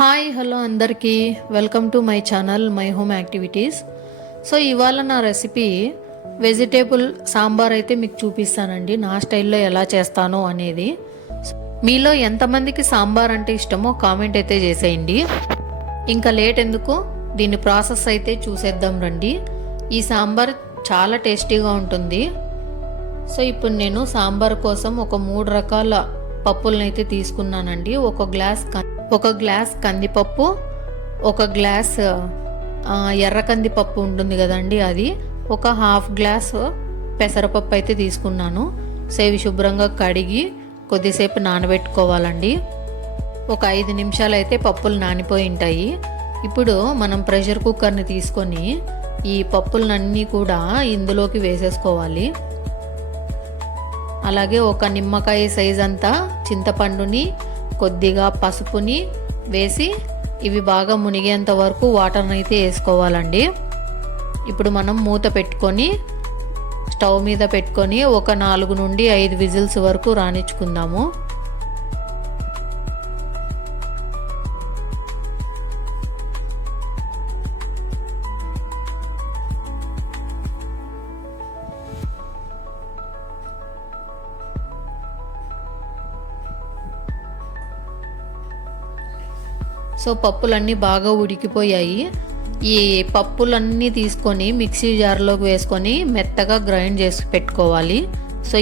Hi hello అందరికీ welcome to my channel my home activities. So ఇవాళ నా recipe vegetable sambar అయితే మీకు చూపిస్తానండి, నా స్టైల్లో ఎలా చేస్తానో అనేది. మీలో ఎంతమందికి సాంబార్ అంటే ఇష్టమో కామెంట్ అయితే చేసేయండి. ఇంకా లేట్ ఎందుకు, దీని ప్రాసెస్ అయితే చూసేద్దాం రండి. ఈ సాంబార్ చాలా టేస్టీగా ఉంటుంది. సో ఇప్పుడు నేను సాంబార్ కోసం ఒక 3 రకాల పప్పులను అయితే తీసుకున్నానండి. ఒక గ్లాస్ కందిపప్పు, ఒక గ్లాస్ ఎర్ర కందిపప్పు ఉంటుంది కదండి, అది ఒక హాఫ్ గ్లాస్ పెసరపప్పు అయితే తీసుకున్నాను. సో ఇవి శుభ్రంగా కడిగి కొద్దిసేపు నానబెట్టుకోవాలండి. ఒక 5 నిమిషాలు అయితే పప్పులు నానిపోయి ఉంటాయి. ఇప్పుడు మనం ప్రెషర్ కుక్కర్ని తీసుకొని ఈ పప్పులన్నీ కూడా ఇందులోకి వేసేసుకోవాలి. అలాగే ఒక నిమ్మకాయ సైజ్ అంతా చింతపండుని, కొద్దిగా పసుపుని వేసి ఇవి బాగా మునిగేంత వరకు వాటర్ని అయితే వేసుకోవాలండి. ఇప్పుడు మనం మూత పెట్టుకొని స్టవ్ మీద పెట్టుకొని ఒక 4 నుండి 5 విజిల్స్ వరకు రానిచ్చుకుందాము. సో పప్పులన్నీ బాగా ఉడికిపోయాయి. ఈ పప్పులన్నీ తీసుకొని మిక్సీ జార్లోకి వేసుకొని మెత్తగా గ్రైండ్ చేసి పెట్టుకోవాలి. సో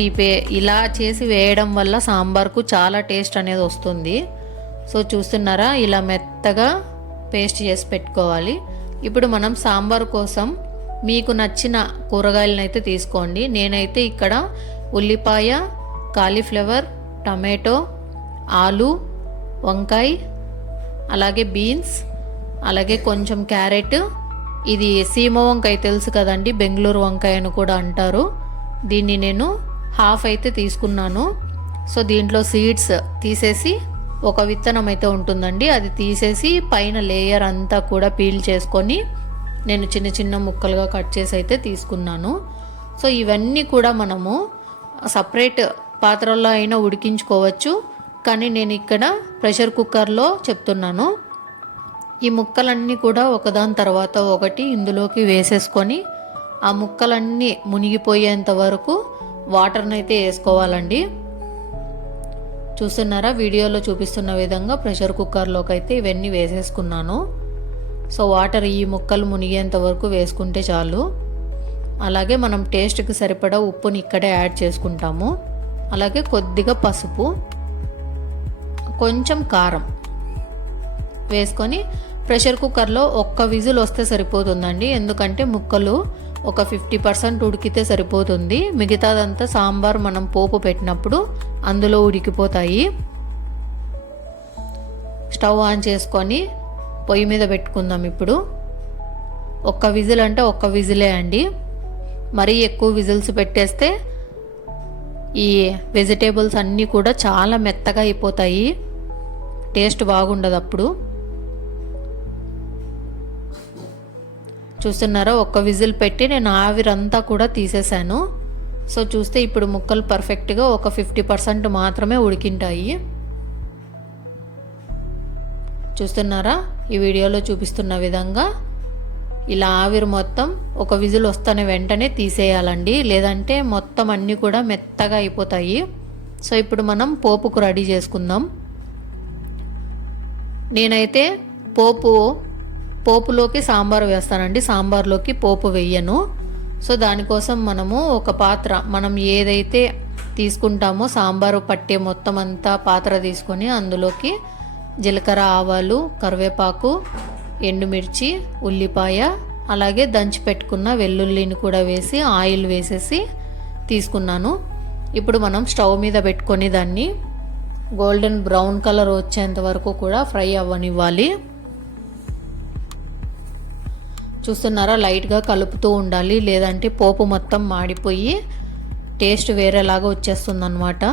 ఇలా చేసి వేయడం వల్ల సాంబార్కు చాలా టేస్ట్ అనేది వస్తుంది. సో చూస్తున్నారా, ఇలా మెత్తగా పేస్ట్ చేసి పెట్టుకోవాలి. ఇప్పుడు మనం సాంబార్ కోసం మీకు నచ్చిన కూరగాయలను అయితే తీసుకోండి. నేనైతే ఇక్కడ ఉల్లిపాయ, కాలీఫ్లవర్, టమాటో, ఆలు, వంకాయ, అలాగే బీన్స్, అలాగే కొంచెం క్యారెట్, ఇది సీమ వంకాయ తెలుసు కదండి, బెంగళూరు వంకాయ అని కూడా అంటారు. దీన్ని నేను హాఫ్ అయితే తీసుకున్నాను. సో దీంట్లో సీడ్స్ తీసేసి ఒక విత్తనం అయితే ఉంటుందండి, అది తీసేసి పైన లేయర్ అంతా కూడా పీల్ చేసుకొని నేను చిన్న చిన్న ముక్కలుగా కట్ చేసి అయితే తీసుకున్నాను. సో ఇవన్నీ కూడా మనము సపరేట్ పాత్రలో అయినా ఉడికించుకోవచ్చు, కానీ నేను ఇక్కడ ప్రెషర్ కుక్కర్లో చెప్తున్నాను. ఈ ముక్కలన్నీ కూడా ఒకదాని తర్వాత ఒకటి ఇందులోకి వేసేసుకొని ఆ ముక్కలన్నీ మునిగిపోయేంత వరకు వాటర్ని అయితే వేసుకోవాలండి. చూస్తున్నారా, వీడియోలో చూపిస్తున్న విధంగా ప్రెషర్ కుక్కర్లోకి అయితే ఇవన్నీ వేసేసుకున్నాను. సో వాటర్ ఈ ముక్కలు మునిగేంత వరకు వేసుకుంటే చాలు. అలాగే మనం టేస్ట్కి సరిపడా ఉప్పుని ఇక్కడే యాడ్ చేసుకుంటాము. అలాగే కొద్దిగా పసుపు, కొంచెం కారం వేసుకొని ప్రెషర్ కుక్కర్లో ఒక్క విజిల్ వస్తే సరిపోతుందండి. ఎందుకంటే ముక్కలు ఒక 50% ఉడికితే సరిపోతుంది. మిగతాదంతా సాంబార్ మనం పోపు పెట్టినప్పుడు అందులో ఉడికిపోతాయి. స్టవ్ ఆన్ చేసుకొని పొయ్యి మీద పెట్టుకుందాం. ఇప్పుడు ఒక్క విజిల్ అంటే ఒక్క విజిలే అండి, మరీ ఎక్కువ విజిల్స్ పెట్టేస్తే ఈ వెజిటేబుల్స్ అన్నీ కూడా చాలా మెత్తగా అయిపోతాయి, టేస్ట్ బాగుండదు అప్పుడు. చూస్తున్నారా, ఒక్క విజిల్ పెట్టి నేను ఆవిరంతా కూడా తీసేసాను. సో చూస్తే ఇప్పుడు ముక్కలు పర్ఫెక్ట్గా ఒక 50% మాత్రమే ఉడికింటాయి. చూస్తున్నారా, ఈ వీడియోలో చూపిస్తున్న విధంగా ఇలా ఆవిరి మొత్తం ఒక విజిల్ వస్తానే వెంటనే తీసేయాలండి, లేదంటే మొత్తం అన్నీ కూడా మెత్తగా అయిపోతాయి. సో ఇప్పుడు మనం పోపుకు రెడీ చేసుకుందాం. నేనైతే పోపులోకి సాంబార్ వేస్తానండి, సాంబార్లోకి పోపు వేయను. సో దానికోసం మనము ఒక పాత్ర, మనం ఏదైతే తీసుకుంటామో సాంబారు పట్టే మొత్తం అంతా పాత్ర తీసుకొని అందులోకి జీలకర్ర, ఆవాలు, కరివేపాకు, ఎండుమిర్చి, ఉల్లిపాయ, అలాగే దంచి పెట్టుకున్న వెల్లుల్లిని కూడా వేసి ఆయిల్ వేసేసి తీసుకున్నాను. ఇప్పుడు మనం స్టవ్ మీద పెట్టుకొని దాన్ని గోల్డెన్ బ్రౌన్ కలర్ వచ్చేంత వరకు కూడా ఫ్రై అవ్వనివ్వాలి. చూస్తున్నారా, లైట్గా కలుపుతూ ఉండాలి, లేదంటే పోపు మొత్తం మాడిపోయి టేస్ట్ వేరేలాగా వచ్చేస్తుంది అనమాట.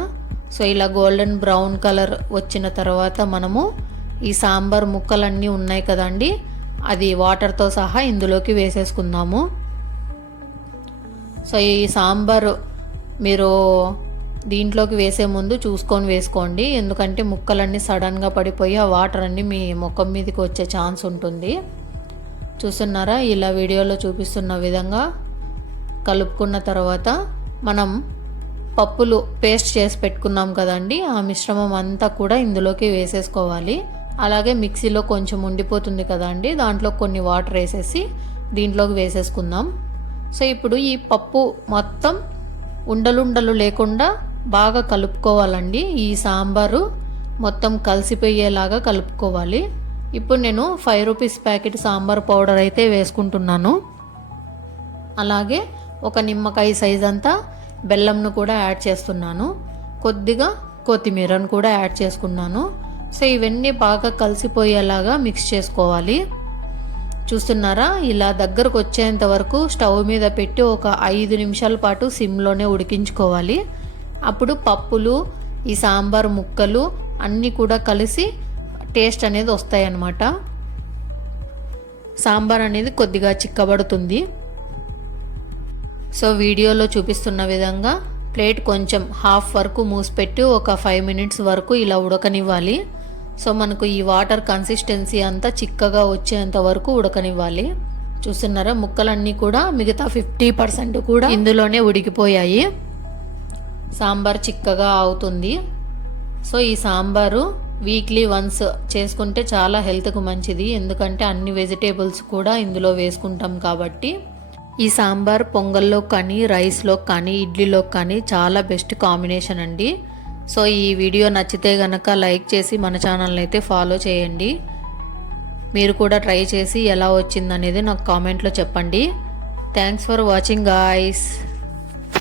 సో ఇలా గోల్డెన్ బ్రౌన్ కలర్ వచ్చిన తర్వాత మనము ఈ సాంబార్ ముక్కలన్నీ ఉన్నాయి కదండి, అది వాటర్తో సహా ఇందులోకి వేసేసుకుందాము. సో ఈ సాంబారు మీరు దీంట్లోకి వేసే ముందు చూసుకొని వేసుకోండి, ఎందుకంటే ముక్కలన్నీ సడన్గా పడిపోయి ఆ వాటర్ అన్నీ మీ ముఖం మీదకి వచ్చే ఛాన్స్ ఉంటుంది. చూస్తున్నారా, ఇలా వీడియోలో చూపిస్తున్న విధంగా కలుపుకున్న తర్వాత మనం పప్పులు పేస్ట్ చేసి పెట్టుకున్నాం కదండి, ఆ మిశ్రమం అంతా కూడా ఇందులోకి వేసేసుకోవాలి. అలాగే మిక్సీలో కొంచెం ఉండిపోతుంది కదండి, దాంట్లో కొన్ని వాటర్ వేసేసి దీంట్లోకి వేసేసుకుందాం. సో ఇప్పుడు ఈ పప్పు మొత్తం ఉండలుండలు లేకుండా బాగా కలుపుకోవాలండి. ఈ సాంబారు మొత్తం కలిసిపోయేలాగా కలుపుకోవాలి. ఇప్పుడు నేను 5 రూపీస్ ప్యాకెట్ సాంబార్ పౌడర్ అయితే వేసుకుంటున్నాను. అలాగే ఒక నిమ్మకాయ సైజ్ అంతా బెల్లంను కూడా యాడ్ చేస్తున్నాను. కొద్దిగా కొత్తిమీరను కూడా యాడ్ చేసుకున్నాను. సో ఇవన్నీ బాగా కలిసిపోయేలాగా మిక్స్ చేసుకోవాలి. చూస్తున్నారా, ఇలా దగ్గరకు వచ్చేంత వరకు స్టవ్ మీద పెట్టి ఒక 5 నిమిషాల పాటు సిమ్లోనే ఉడికించుకోవాలి. అప్పుడు పప్పులు, ఈ సాంబార్ ముక్కలు అన్నీ కూడా కలిసి టేస్ట్ అనేది వస్తాయన్నమాట. సాంబార్ అనేది కొద్దిగా చిక్కబడుతుంది. సో వీడియోలో చూపిస్తున్న విధంగా ప్లేట్ కొంచెం హాఫ్ వరకు మూసిపెట్టి ఒక 5 మినిట్స్ వరకు ఇలా ఉడకనివ్వాలి. సో మనకు ఈ వాటర్ కన్సిస్టెన్సీ అంతా చిక్కగా వచ్చేంత వరకు ఉడకనివ్వాలి. చూస్తున్నారా, ముక్కలన్నీ కూడా మిగతా 50% కూడా ఇందులోనే ఉడికిపోయాయి. సాంబార్ చిక్కగా అవుతుంది. సో ఈ సాంబారు వీక్లీ వన్స్ చేసుకుంటే చాలా హెల్త్కు మంచిది, ఎందుకంటే అన్ని వెజిటేబుల్స్ కూడా ఇందులో వేసుకుంటాం కాబట్టి. ఈ సాంబార్ పొంగల్లో కానీ, రైస్లో కానీ, ఇడ్లీలో కానీ చాలా బెస్ట్ కాంబినేషన్ అండి. సో ఈ వీడియో నచ్చితే గనక లైక్ చేసి మన ఛానల్ని అయితే ఫాలో చేయండి. మీరు కూడా ట్రై చేసి ఎలా వచ్చిందనేది నాకు కామెంట్లో చెప్పండి. Thanks for watching guys.